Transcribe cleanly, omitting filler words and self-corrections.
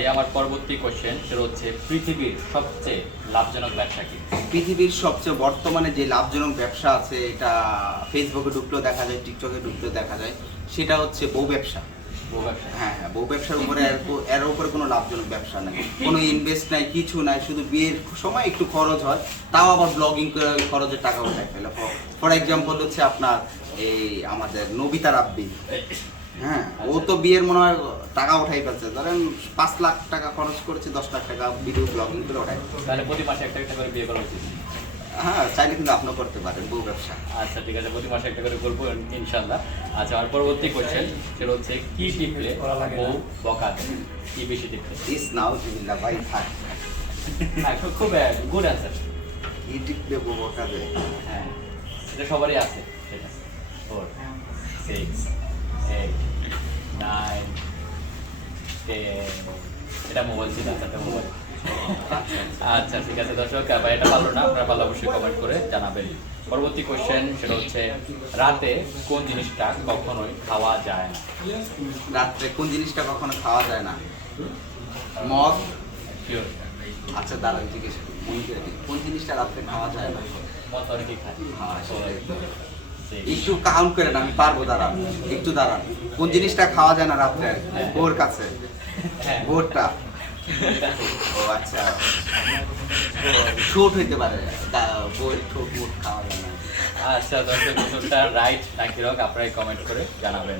ভাই আমার পরবর্তী কোশ্চেন সেটা হচ্ছে পৃথিবীর সবচেয়ে লাভজনক ব্যবসা কি? পৃথিবীর সবচেয়ে বর্তমানে যে লাভজনক ব্যবসা আছে, এটা ফেসবুকে ঢুকলেও দেখা যায়, টিকটকে ঢুকলেও দেখা যায়, সেটা হচ্ছে বউ ব্যবসা। বউ ব্যবসা? হ্যাঁ হ্যাঁ, বউ ব্যবসার উপরে এর উপরে কোনো লাভজনক ব্যবসা নাই, কোনো ইনভেস্ট নাই, কিছু নাই, শুধু বিয়ের সময় একটু খরচ হয়, তাও আবার ব্লগিং করে ওই খরচের টাকা উঠায় ফেলে। ফর এক্সাম্পল হচ্ছে আপনার এই আমাদের নবিতা রাব্বি, হ্যাঁ, ও তো বিয়ের মনে হয় টাকা উঠাই ফেলছে, ধরেন 5 লাখ টাকা খরচ করেছে, 10 লাখ টাকা ভিডিও ব্লগিং করে উঠাই। তাহলে প্রতি মাসে একটা একটা করে বিয়ে করা উচিত। হ্যাঁ, চাইলে কিন্তু আপনিও করতে পারেন বউ ব্যবসা। আচ্ছা ঠিক আছে, প্রতি মাসে একটা করে করবো ইনশাল্লাহ। আচ্ছা আমার পরবর্তী কোশ্চেন সেটা হচ্ছে কি টিপলে বউ বকা দেয়? কি বেশি টিপলে? ইস নাও জিবিল্লা ভাই, থাক। হ্যাঁ, খুব গুড অ্যান্সার। কি টিপলে বউ বকা দেয়? হ্যাঁ, এটা সবারই আছে। ঠিক আছে, 4 6 8 9 10। এটা মোবাইল ছিল, একটা মোবাইল। আচ্ছা ঠিক আছে দর্শক, ভাই এটা ভালো না, আপনারা ভালো অবশ্যই কমেন্ট করে জানাবেন। পরবর্তী কোশ্চেন সেটা হচ্ছে রাতে কোন জিনিসটা কখনোই খাওয়া যায় না? রাত্রে কোন জিনিসটা কখনো খাওয়া যায় না? মদ। শিওর? আচ্ছা দাঁড়ান, জিজ্ঞেস করি, মনে করে দিই। কোন জিনিসটা রাত্রে খাওয়া যায় না? মত অনেকেই খায়। হ্যাঁ, সেটাই তো। ঠিক। একটু কাউন্ট করেন, আমি পারবো, দাঁড়ান একটু দাঁড়ান। কোন জিনিসটা খাওয়া যায় না রাত্রে? বউর কাছে। হ্যাঁ। বউরটা। ও আচ্ছা, ঠোঁট হইতে পারে, বউয়ের ঠোঁট মোট খাওয়া যায় না। আচ্ছা দর্শক, উত্তরটা রাইট নাকি রং আপনারাই কমেন্ট করে জানাবেন।